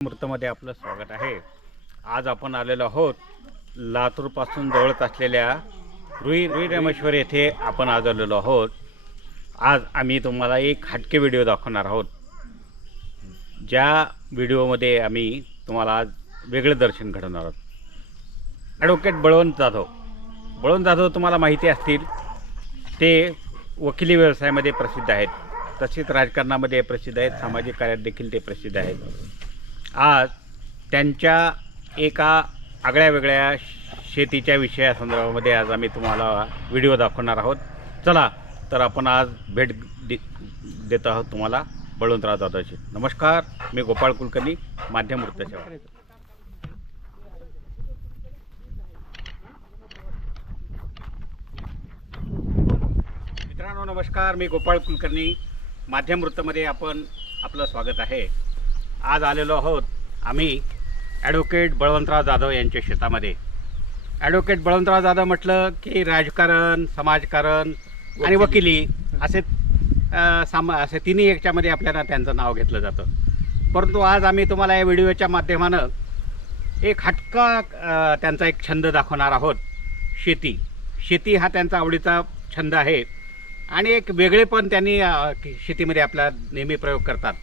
मूर्तमध्ये आपलं स्वागत आहे। आज आपण आलेलो आहोत लातूर पासून जवळच असलेल्या रुई रामेश्वर येथे आपण आज आलेलो आहोत। आज आम्ही तुम्हाला एक हटके व्हिडिओ दाखवणार आहोत, ज्या व्हिडिओमध्ये आम्ही तुम्हाला आज वेगळे दर्शन घडवणार आहोत। ॲडव्होकेट बळवंत जाधव तुम्हाला माहिती असतील, ते वकिली व्यवसायामध्ये प्रसिद्ध आहेत, तसेच राजकारणामध्ये प्रसिद्ध आहेत, सामाजिक कार्यात देखील ते प्रसिद्ध आहेत। आज त्यांच्या एका आगळ्या वेगळ्या शेतीच्या विषयासंदर्भामध्ये आज आम्ही तुम्हाला व्हिडिओ दाखवणार आहोत। चला तर आपण आज भेट देत आहोत तुम्हाला बळवंतराव जाधवची। नमस्कार, मी गोपाळ कुलकर्णी, माध्यम वृत्तसेवा। मित्रांनो नमस्कार, मी गोपाळ कुलकर्णी, माध्यम वृत्तमध्ये आपलं स्वागत आहे। आज आलेलो आहोत आम्ही ॲडव्होकेट बळवंतराव जाधव यांच्या शेतामध्ये। ॲडव्होकेट बळवंतराव जाधव म्हटलं की राजकारण, समाजकारण आणि वकिली असे तिन्ही याच्यामध्ये आपल्याला त्यांचं नाव घेतलं जातं। परंतु आज आम्ही तुम्हाला या व्हिडिओच्या माध्यमानं एक हटका त्यांचा एक छंद दाखवणार आहोत। शेती हा त्यांचा आवडीचा छंद आहे आणि एक वेगळेपण त्यांनी शेतीमध्ये आपला नेहमी प्रयोग करतात।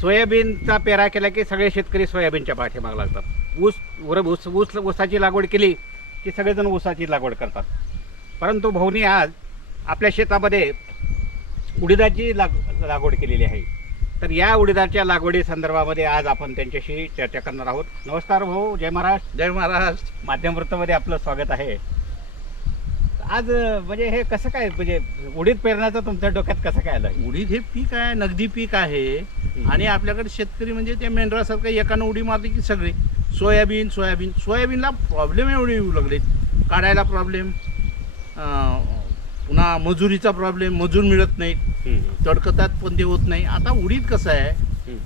सोयाबीनचा पेरा केला की सगळे शेतकरी सोयाबीनच्या पाठीमागे लागतात। ऊसाची लागवड केली की सगळेजण ऊसाची लागवड करतात। परंतु भाऊनी आज आपल्या शेतामध्ये उडीदाची लागवड केलेली आहे। तर या उडीदाच्या लागवडी संदर्भामध्ये आज आपण त्यांच्याशी चर्चा करणार आहोत। नमस्कार भाऊ, जय महाराष्ट्र। जय महाराष्ट्र। माध्यम वृत्तमध्ये आपलं स्वागत आहे। आज म्हणजे हे कसं काय, म्हणजे उडीद पेरण्याचं तुमच्या डोक्यात कसं काय आलं? उडीद हे पीक आहे, नगदी पीक आहे आणि आपल्याकडे शेतकरी म्हणजे त्या मेंढरासारखं एकानं उडी मारली की सगळे सोयाबीनला प्रॉब्लेम एवढे येऊ लागले, काढायला प्रॉब्लेम, पुन्हा मजुरीचा प्रॉब्लेम, मजूर मिळत नाहीत, तडकतात पण ते होत नाही। आता उडीद कसं आहे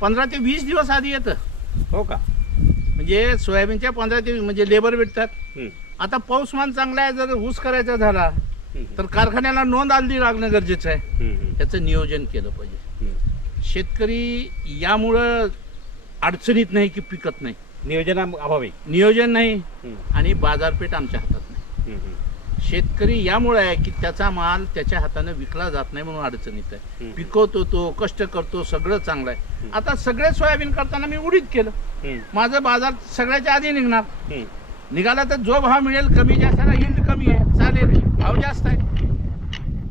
15 ते 20 दिवस आधी येतं। हो का? म्हणजे सोयाबीनच्या 15 ते 20 म्हणजे लेबर भेटतात। आता पाऊसमान चांगला आहे, जर ऊस करायचा झाला तर कारखान्याला नोंद आधी लागणं गरजेचं आहे। त्याचं नियोजन केलं पाहिजे। शेतकरी यामुळं अडचणीत नाही की पिकत नाही, नियोजनाअभावी नियोजन नाही आणि बाजारपेठ आमच्या हातात नाही। शेतकरी यामुळे आहे की त्याचा माल त्याच्या हाताने विकला जात नाही म्हणून अडचणीत आहे। पिकवतो तो, कष्ट करतो, सगळं चांगलं आहे। आता सगळे सोयाबीन करताना मी उडीद केलं, माझं बाजार सगळ्याच्या आधी निघणार, निघाला तर जो भाव मिळेल कमी जास्त, यील्ड कमी आहे चालेल, भाव जास्त आहे।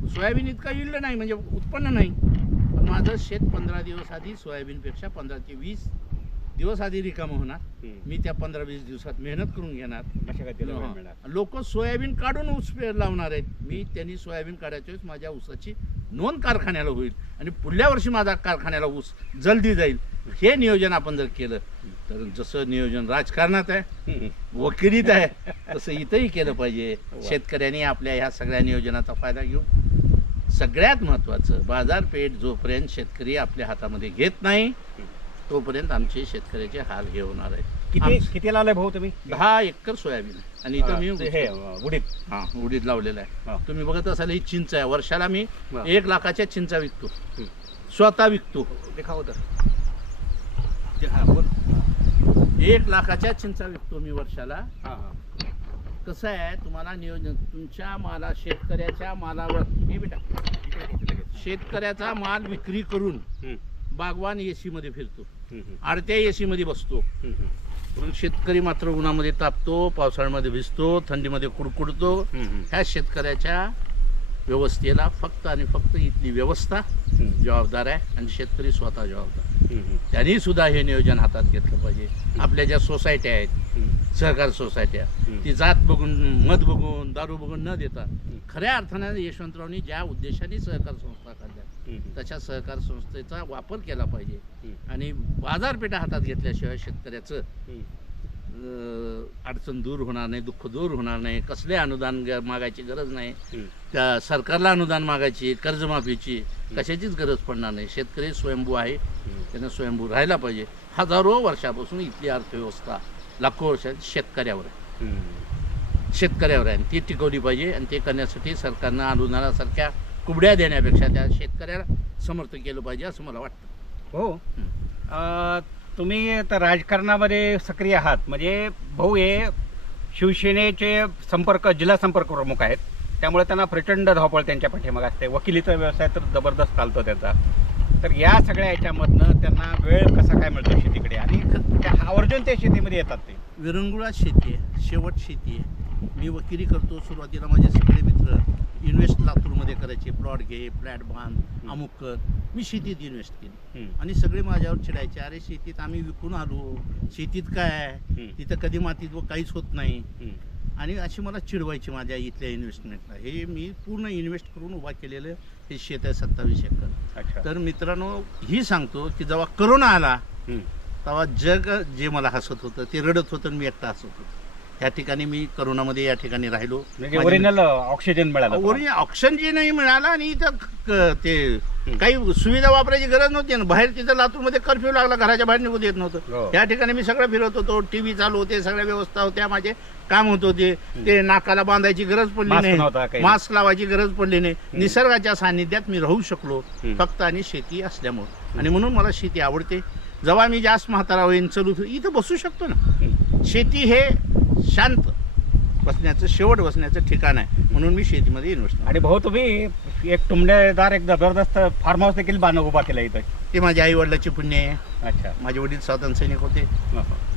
सोयाबीन इतकं यील्ड नाही म्हणजे उत्पन्न नाही, पण माझं शेत 15 दिवस आधी सोयाबीनपेक्षा 15 ते 20 दिवस आधी रिकामं होणार। मी त्या 15-20 दिवसात मेहनत करून घेणार। लोक सोयाबीन काढून ऊस लावणार आहेत, मी त्यांनी सोयाबीन काढायच्या वेळेस माझ्या ऊसाची नोंद कारखान्याला होईल आणि पुढल्या वर्षी माझा कारखान्याला ऊस जल्दी जाईल। हे नियोजन आपण जर केलं तर जसं नियोजन राजकारणात आहे, वकिलीत आहे, तसं इथंही केलं पाहिजे। शेतकऱ्यांनी आपल्या ह्या सगळ्या नियोजनाचा फायदा घेऊन, सगळ्यात महत्त्वाचं बाजारपेठ जोपर्यंत शेतकरी आपल्या हातामध्ये घेत नाही तोपर्यंत आमचे शेतकऱ्याचे हाल हे होणार आहेत। किती लावलंय भाऊ तुम्ही? 10 एकर सोयाबीन आहे. आणि इथं मी हे उडीद. हा उडीद लावलेला हा. आहे. तुम्ही बघत असाल ही चिंच आहे. वर्षाला मी हा. 1 लाखाच्या चिंचा विकतो, स्वतः विकतो. देखाव तर. 1 लाखाच्या चिंचा विकतो मी वर्षाला. हां हां. कसं आहे, तुम्हाला नियोजन तुमच्या माला, शेतकऱ्याच्या मालावर हे बेटा, शेतकऱ्याचा माल विक्री करून बागवान एसी मध्ये फिरतो, आडत्या एसी मध्ये बसतो. पण शेतकरी मात्र उन्हामध्ये तापतो, पावसाळ्यामध्ये भिजतो, थंडीमध्ये कुडकुडतो. ह्या शेतकऱ्याच्या व्यवस्थेला फक्त आणि फक्त इथली व्यवस्था जबाबदार आहे आणि शेतकरी स्वतः जबाबदार. त्यांनी सुद्धा हे नियोजन हातात घेतलं पाहिजे. आपल्या ज्या सोसायट्या आहेत, सहकार सोसायट्या, ती जात बघून, मत बघून, दारू बघून न देता खऱ्या अर्थाने यशवंतरावनी ज्या उद्देशाने सहकार संस्था काढल्या तशा सहकार संस्थेचा वापर केला पाहिजे. आणि बाजारपेठा हातात घेतल्याशिवाय शेतकऱ्याचं अडचण दूर होणार नाही, दुःख दूर होणार नाही. कसले अनुदान मागायची गरज नाही, त्या सरकारला अनुदान मागायची, कर्जमाफीची कशाचीच गरज पडणार नाही. शेतकरी स्वयंभू आहे, त्यानं स्वयंभू राहायला पाहिजे. हजारो वर्षापासून इथली अर्थव्यवस्था लाखो वर्षात शेतकऱ्यावर आहे, शेतकऱ्यावर आहे. ती टिकवली पाहिजे आणि ते करण्यासाठी सरकारनं अनुदानासारख्या कुबड्या देण्यापेक्षा त्या शेतकऱ्याला समर्थ केलं पाहिजे असं मला वाटतं. हो, तुम्ही तर राजकारणामध्ये सक्रिय आहात. म्हणजे भाऊ हे शिवसेनेचे जिल्हा संपर्क प्रमुख आहेत, त्यामुळे त्यांना प्रचंड धावपळ त्यांच्या पाठीमागे असते. वकिलीचा व्यवसाय तर जबरदस्त चालतो त्यांचा. तर या सगळ्या याच्यामधनं त्यांना वेळ कसा काय मिळतो शेतीकडे, आणि आवर्जून ते शेतीमध्ये येतात. ते विरंगुळा शेती आहे, शेवट शेती आहे. मी वकिली करतो. सुरुवातीला माझे सगळे मित्र इन्व्हेस्ट लातूरमध्ये करायचे, प्लॉट घे, फ्लॅट बांध, अमुक कर. मी शेतीत इन्व्हेस्ट केली आणि सगळे माझ्यावर चिडायचे, अरे शेतीत आम्ही विकून आलो, शेतीत काय तिथं कधी मातीत काहीच होत नाही. आणि अशी मला चिडवायची माझ्या इथल्या इन्व्हेस्टमेंटला. हे मी पूर्ण इन्व्हेस्ट करून उभा केलेलं हे शेत आहे 27 एकर. तर मित्रांनो, ही सांगतो की जेव्हा करोना आला तेव्हा जग जे मला हसत होतं ते रडत होतं आणि मी एकटा हसत होतो. या ठिकाणी मी करोनामध्ये या ठिकाणी राहिलो. ओरिजिनल ऑक्सिजन मिळाला, ऑक्सिजनही मिळाला आणि इथं ते काही सुविधा वापरायची गरज नव्हती ना. बाहेर तिथं लातूरमध्ये कर्फ्यू लागला, घराच्या बाहेर निघू देत नव्हतं. या ठिकाणी मी सगळं फिरत होतो, टीव्ही चालू होते, सगळ्या व्यवस्था होत्या, माझे काम होत होते. ते नाकाला बांधायची गरज पडली नाही, मास्क लावायची गरज पडली नाही. निसर्गाच्या सानिध्यात मी राहू शकलो फक्त आणि शेती असल्यामुळे. आणि म्हणून मला शेती आवडते. जेव्हा मी जास्त म्हातारा होईन, चलू इथं बसू शकतो ना. शेती हे शांत बसण्याचं, शेवट बसण्याचं ठिकाण आहे. म्हणून मी शेतीमध्ये इन्व्हेस्ट. आणि भाऊ तुम्ही एक टुमडेदार, एक जबरदस्त फार्म हाऊस देखील उभा केला इथं. ते माझ्या आई वडिलाची पुण्य आहे. अच्छा. माझे वडील स्वातंत्र्य सैनिक होते.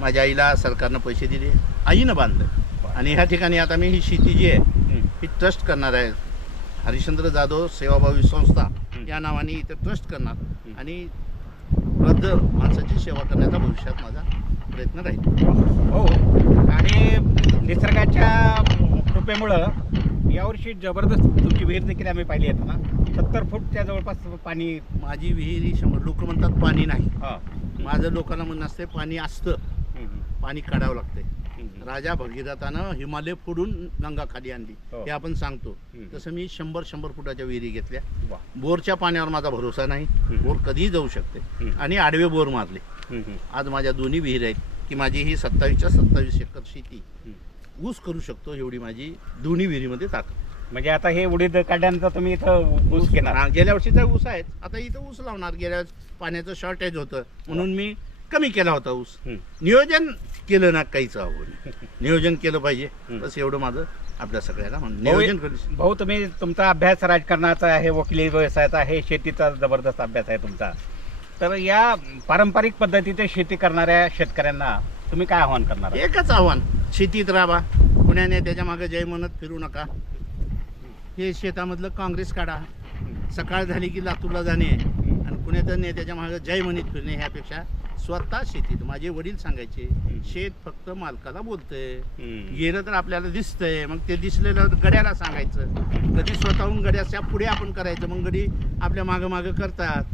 माझ्या आईला सरकारनं पैसे दिले, आईनं बांधलं. आणि ह्या ठिकाणी आता मी ही शेती जी आहे ही ट्रस्ट करणार आहे. हरिश्चंद्र जाधव सेवाभावी संस्था या नावाने इथं ट्रस्ट करणार आणि वृद्ध माणसाची सेवा करण्याचा भविष्यात माझा प्रयत्न राहील. हो, आणि निसर्गाच्या कृपेमुळं यावर्षी जबरदस्त तुमची विहीर देखील आम्ही पाहिली आहे ना. 70 फूटच्या जवळपास पाणी. माझी विहीर 100. लोक म्हणतात पाणी नाही. हां. माझं लोकांना म्हणणं असते पाणी असतं, पाणी काढावं लागतंय. राजा भगीरथानं हिमालय फोडून गंगा खाली आणली हे आपण सांगतो. तसं मी 100 फुटाच्या विहिरी घेतल्या. बोरच्या पाण्यावर माझा भरोसा नाही, बोर कधीही जाऊ शकते. आणि आडवे बोर मारले. आज माझ्या दोन्ही विहीर आहेत की माझी ही 27 एकर शेती ऊस करू शकतो एवढी माझी दोन्ही विहिरीमध्ये ताकद. म्हणजे आता हे उडीद काढल्यानंतर तुम्ही इथं ऊस घेणार. गेल्या वर्षी तर ऊस आहेत, आता इथं ऊस लावणार. गेल्या पाण्याचं शॉर्टेज होतं म्हणून मी कमी केला होता ऊस. नियोजन केलं ना, काहीच आवड. नियोजन केलं पाहिजे, बस एवढं माझं आपल्या सगळ्याला नियोजन करू. भाऊ तुम्ही तुमचा अभ्यास राजकारणाचा आहे, वकिली व्यवसायाचा आहे, शेतीचा जबरदस्त अभ्यास आहे तुमचा. तर या पारंपरिक पद्धतीने शेती करणाऱ्या शेतकऱ्यांना तुम्ही काय आव्हान करणार? एकच आव्हान, शेतीत राहा. पुण्याने त्याच्या मागे जय म्हणत फिरू नका. हे शेतामधलं काँग्रेस काढा. सकाळ झाली की लातूरला जाणे आणि पुण्याच्या नेत्याच्या मागे जय म्हणत फिरणे ह्यापेक्षा स्वतः शेतीत. माझे वडील सांगायचे, शेत फक्त मालकाला बोलतंय. गेलं तर आपल्याला दिसतंय, मग ते दिसलेलं गड्याला सांगायचं. कधी स्वतःहून गड्याच्या पुढे आपण करायचं, मग गडी आपल्या मागं मागं करतात.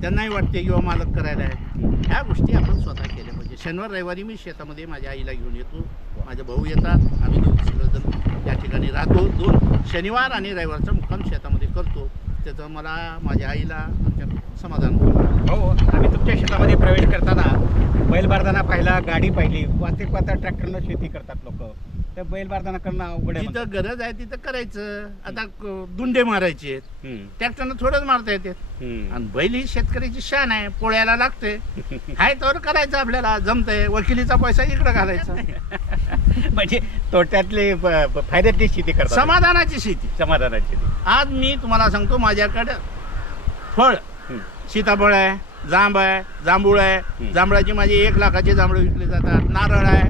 त्यांनाही वाटते किंवा मालक करायला आहे. ह्या गोष्टी आपण स्वतः केल्या पाहिजे. शनिवार रविवारी मी शेतामध्ये माझ्या आईला घेऊन येतो, माझे भाऊ येतात, आम्ही दोघं सगळेजण त्या ठिकाणी राहतो. 2 शनिवार आणि रविवारचा मुक्काम शेतामध्ये करतो. त्याचं मला माझ्या आईला आमच्या समाधान होतं. हो, आम्ही तुमच्या शेतामध्ये प्रवेश करताना बैल बारदाना पाहिला, गाडी पाहिली. वास्तविक पाहता ट्रॅक्टरनं शेती करतात लोक, तर बैल बारदाना करणं अवघड आहे जिथं गरज आहे तिथं करायचं. आता दुंडे मारायचे ट्रॅक्टरनं थोडंच मारता येते. आणि बैल ही शेतकऱ्याची शान आहे, पोळ्याला लागते. हाय तर करायचं, आपल्याला जमतंय. वकिलीचा पैसा इकडं घालायचा. म्हणजे तोट्यातली फायद्यातली शेती करतात, समाधानाची शेती. समाधानाची शेती. आज मी तुम्हाला सांगतो, माझ्याकडे फळ सीताफळ आहे, जांब आहे, जांभूळ आहे. जांभळाची माझी 1 लाखाचे जांभळं विकले जातात. नारळ आहे,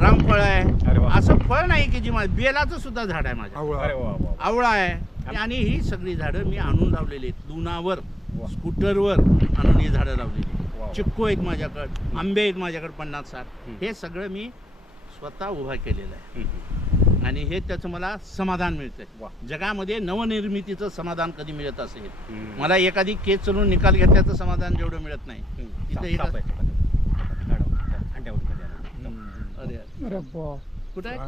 रामफळ अरे आहे. वा. असं फळ नाही की जी बेलाचं सुद्धा झाड आहे माझ्या. अरे वा वा. आवळा आहे. आणि ही सगळी झाडं मी आणून लावलेली आहेत. लुणावर, वा. स्कूटरवर आणून ही झाडं लावलेली वा. आहेत. चिक्कू आहेत माझ्याकडे, आंबे आहेत माझ्याकडे 50-60. हे सगळं मी स्वतः उभा केलेलं आहे. आणि हे त्याचं मला समाधान मिळतंय. वा. जगामध्ये नवनिर्मितीचं समाधान कधी मिळत असेल. मला एखादी केस चलून निकाल घेतल्याचं समाधान जेवढं मिळत नाही. इथं एक अरे कुठं आहे?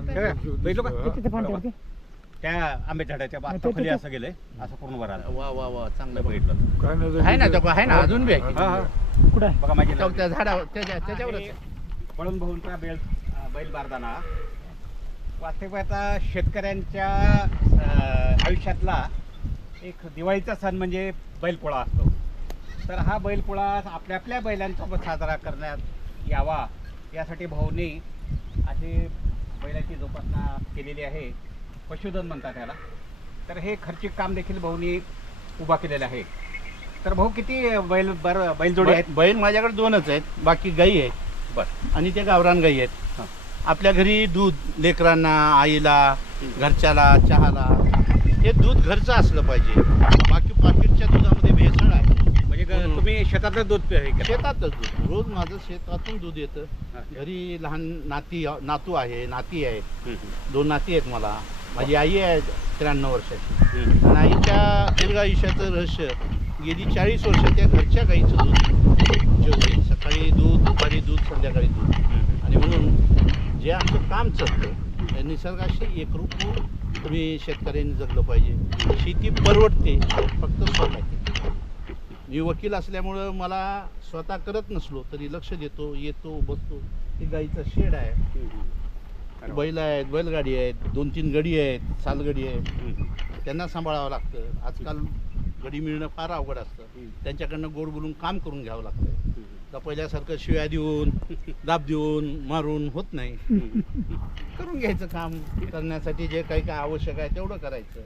त्या आंबे झाडाच्या खाली असं गेलंय, असं पूर्ण वर आलं. वा वा वा, चांगलं बघितलं आहे ना, तो आहे ना, अजून बी आहे. कुठं आहे बघा माझी त्या झाडावर त्याच्यावरच आहे. पळून भाऊंचा बैल बारदाना वास्तविक आता शेतकऱ्यांच्या आयुष्यातला एक दिवाळीचा सण म्हणजे बैलपोळा असतो. तर हा बैलपोळा आपल्या आपल्या बैलांसोबत साजरा करण्यात यावा यासाठी भाऊनी अशी बैलाची जोपासना केलेली आहे. पशुधन म्हणतात त्याला. तर हे खर्चिक काम देखील भाऊनी उभा केलेलं आहे. तर भाऊ किती बैलजोडी आहेत? बैल माझ्याकडे 2च आहेत, बाकी गाई आहेत. बरं. आणि ते गावरान गाई आहेत. आपल्या घरी दूध लेकरांना, आईला, घरच्याला, चहाला हे दूध घरचं असलं पाहिजे. बाकी पाकिटच्या दुधामध्ये भेसळ आहे. म्हणजे तुम्ही शेतातलं दूध शेतातच दूध, रोज माझं शेतातून दूध येतं. घरी लहान नातू आहे, नाती आहेत. 2 नाती आहेत मला. माझी आई आहे 93 वर्षाची. आणि आईच्या दीर्घायुष्याचं रहस्य, गेली 40 वर्ष त्या घरच्या गाईचं दूध जेवते. सकाळी दूध, दुपारी दूध, संध्याकाळी दूध. आणि म्हणून जे आमचं काम चालतं निसर्गाशी एकरूप तुम्ही शेतकऱ्यांनी जगलं पाहिजे. शेती परवडते फक्त स्वतः. मी वकील असल्यामुळं मला स्वतः करत नसलो तरी लक्ष देतो, येतो, बसतो. ही गाईचं शेड आहे, बैल आहेत, बैलगाडी आहेत, 2-3 गडी आहेत, सालगडी आहेत. त्यांना सांभाळावं लागतं. आजकाल गडी मिळणं फार अवघड असतं. त्यांच्याकडनं गोड बोलून काम करून घ्यावं लागतं. तर पहिल्यासारखं शिव्या देऊन, दाब देऊन, मारून होत नाही. करून घ्यायचं. काम करण्यासाठी जे काही काय आवश्यक आहे तेवढं करायचं.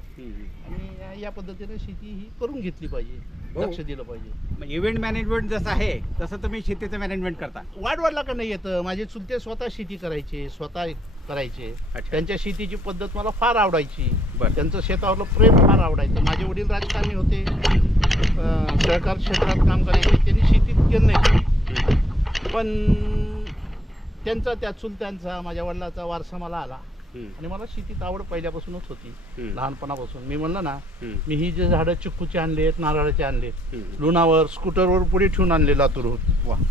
आणि या पद्धतीने शेती ही करून घेतली पाहिजे, लक्ष दिलं पाहिजे. इव्हेंट मॅनेजमेंट जसं आहे तसं तुम्ही शेतीचं मॅनेजमेंट करता. वाढवायला का नाही येतं. माझे चुलते स्वतः शेती करायचे, स्वतः करायचे. त्यांच्या शेतीची पद्धत मला फार आवडायची. त्यांचं शेतावरलं प्रेम फार आवडायचं. माझे वडील राजकारणी होते, सहकार क्षेत्रात काम करायचे. त्यांनी शेतीत केलं नाही, पण त्यांचा, त्या चुलत्यांचा, माझ्या वडिलाचा वारसा मला आला. आणि मला शेतीत आवड पहिल्यापासूनच होती, लहानपणापासून. मी म्हणलं ना, मी ही जे झाडं चिक्कूचे आणलेत, नारळाचे आणलेत, लुणावर, स्कूटरवर पुढे ठेवून आणले लातूरहून.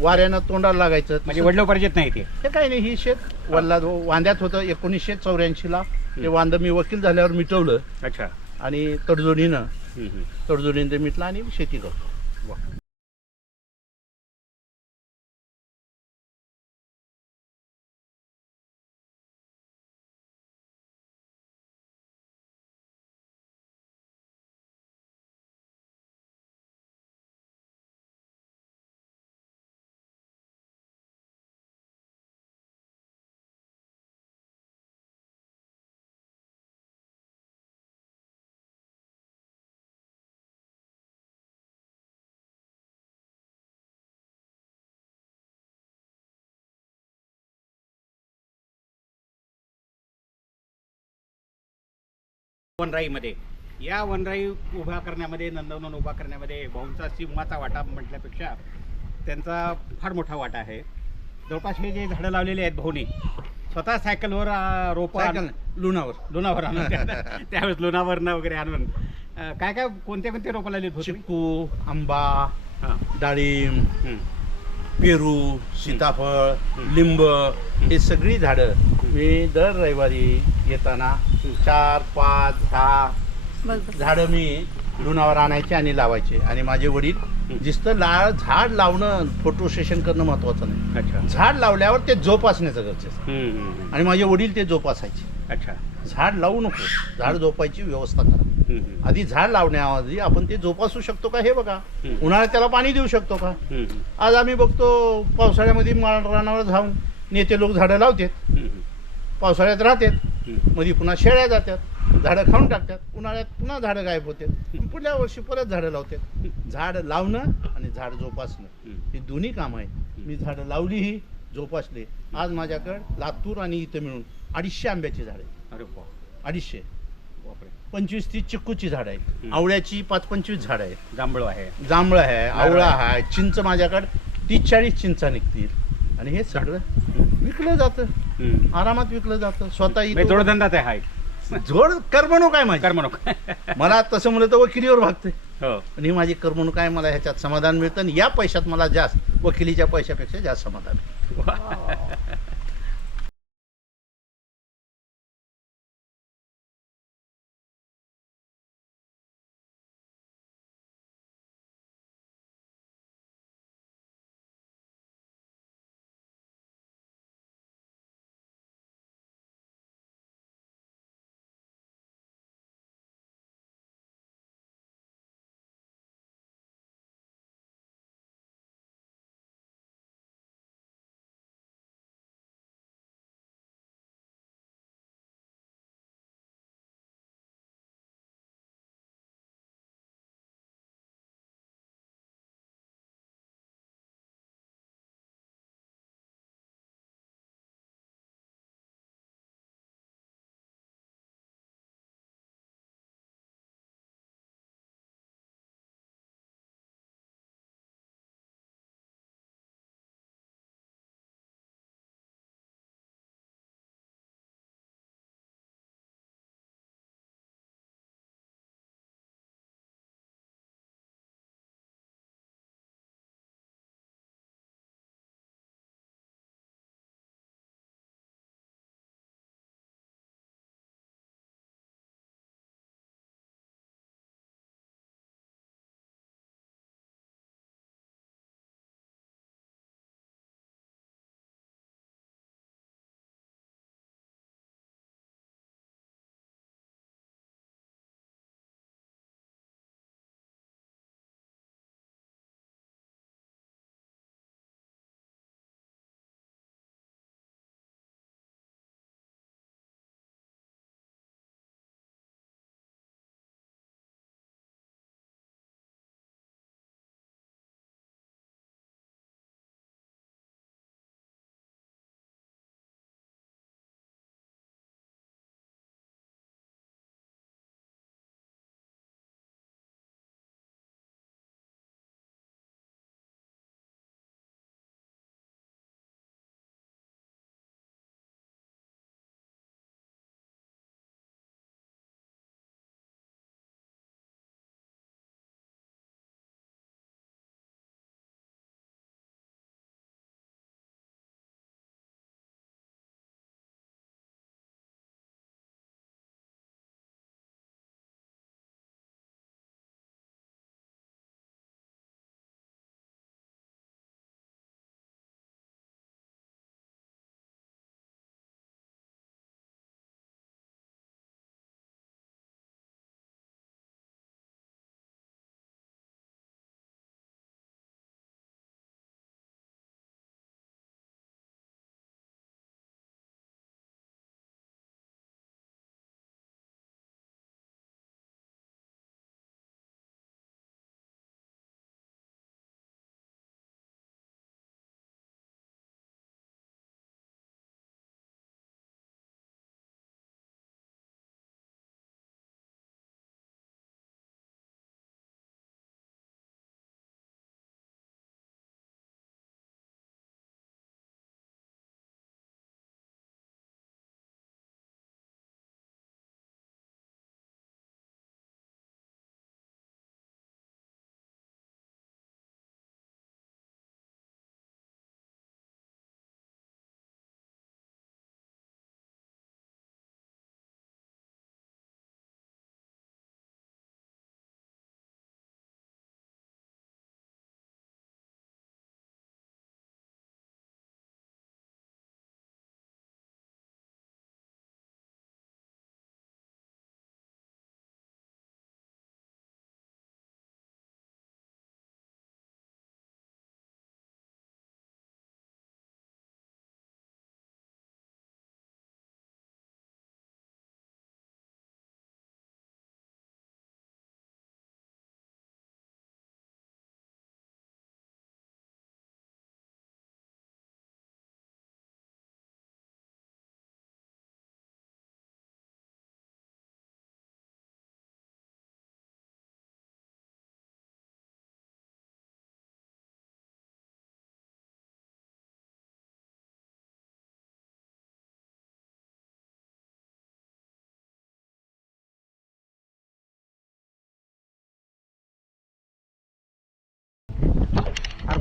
वाऱ्यानं तोंडाला लागायचं. म्हणजे वडिलोपार्जित नाही ते काही नाही. ही शेत वडला वांद्यात होतं 1984ला. ते वांद मी वकील झाल्यावर मिटवलं. अच्छा. आणि तडजोडीनं ते मिटलं आणि शेती करतो. वनराईमध्ये या वनराई उभा करण्यामध्ये, नंदनवन उभा करण्यामध्ये भाऊंचा सिंहाचा वाटा म्हटल्यापेक्षा त्यांचा फार मोठा वाटा आहे. जवळपास हे जे झाडं लावलेली आहेत भाऊनी स्वतः सायकलवर रोपं लुणावर आणून त्यावेळेस लुणावरनं वगैरे आणून काय काय कोणते रोपं लावली? चिक्कू, आंबा, डाळिंब, पेरू, सीताफळ, लिंब हे सगळी झाडं मी दर रविवारी येताना 4, 5, 6, बस झाडं मी लुणावर आणायचे आणि लावायचे. आणि माझे वडील जिथं झाड लावणं फोटो सेशन करणं महत्वाचं नाही, अच्छा. झाड लावल्यावर ते जोपासण्याचं गरजेचं. आणि माझे वडील ते जोपासायचे. अच्छा. झाड लावू नको, झाड जोपायची व्यवस्था करा. आधी झाड लावण्याआधी आपण ते जोपासू शकतो का हे बघा. उन्हाळ्यात त्याला पाणी देऊ शकतो का. आज आम्ही बघतो पावसाळ्यामध्ये रानावर जाऊन नेते लोक झाडं लावतात, पावसाळ्यात राहतात, मध्ये पुन्हा शेळ्या जातात, झाडं खाऊन टाकतात, उन्हाळ्यात पुन्हा झाडं गायब होतात, पुढल्या वर्षी परत झाडं लावतात. झाड लावणं आणि झाड जोपासणं हे दोन्ही काम आहे. मी झाडं लावलीही, जोपासले. आज माझ्याकडे लातूर आणि इथं मिळून 250 आंब्याची झाडं आहेत. अरे वा. 250. बापरे. 25-30 चिक्कूची झाडं आहेत. आवळ्याची 5-25 झाडं आहेत. जांभळ आहे. जांभळं आहे, आवळा आहे, चिंच माझ्याकडे 30-40 चिंचा निघतील. आणि हे सगळं विकलं जातं, आरामात विकलं जातं. स्वतः इथं जोडधंदाच आहे हाय. जोड करमणूक आहे माझी. करमणूक. मला तसं म्हणलं तर वकिलीवर भागते, हो. आणि ही माझी करमणूक आहे. मला ह्याच्यात समाधान मिळतं, आणि या पैशात मला जास्त वकिलीच्या पैशापेक्षा जास्त समाधान आहे.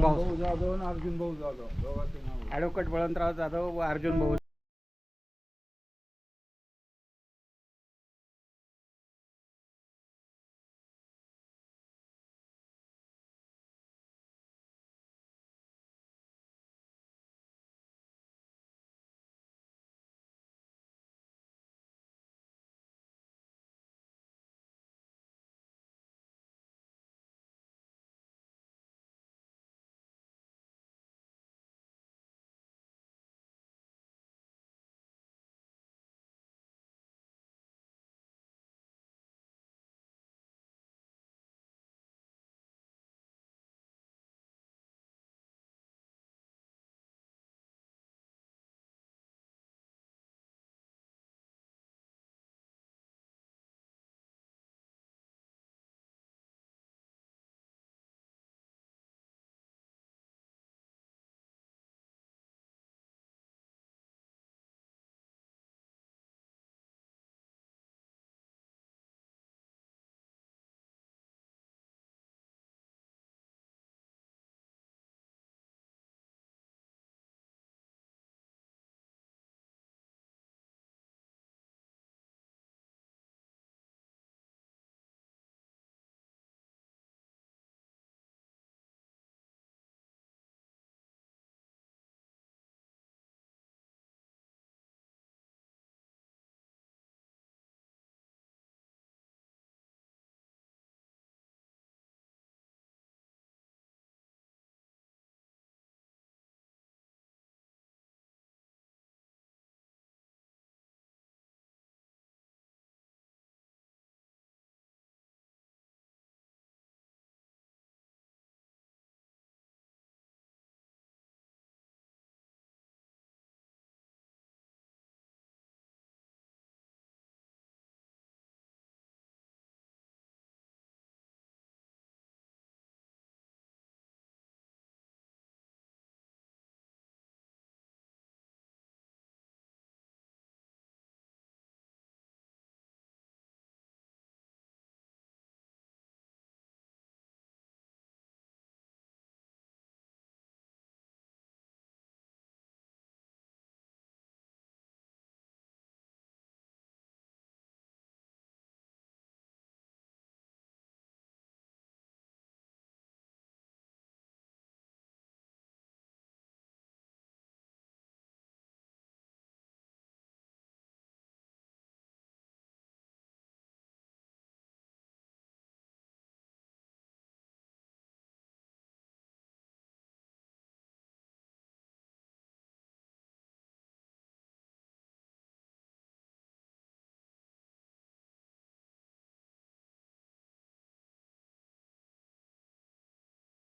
नाव भाऊ जाधव आणि अर्जुन भाऊ जाधव दोघांचे नाव. ॲडव्होकेट बळवंतराव जाधव व अर्जुन भाऊ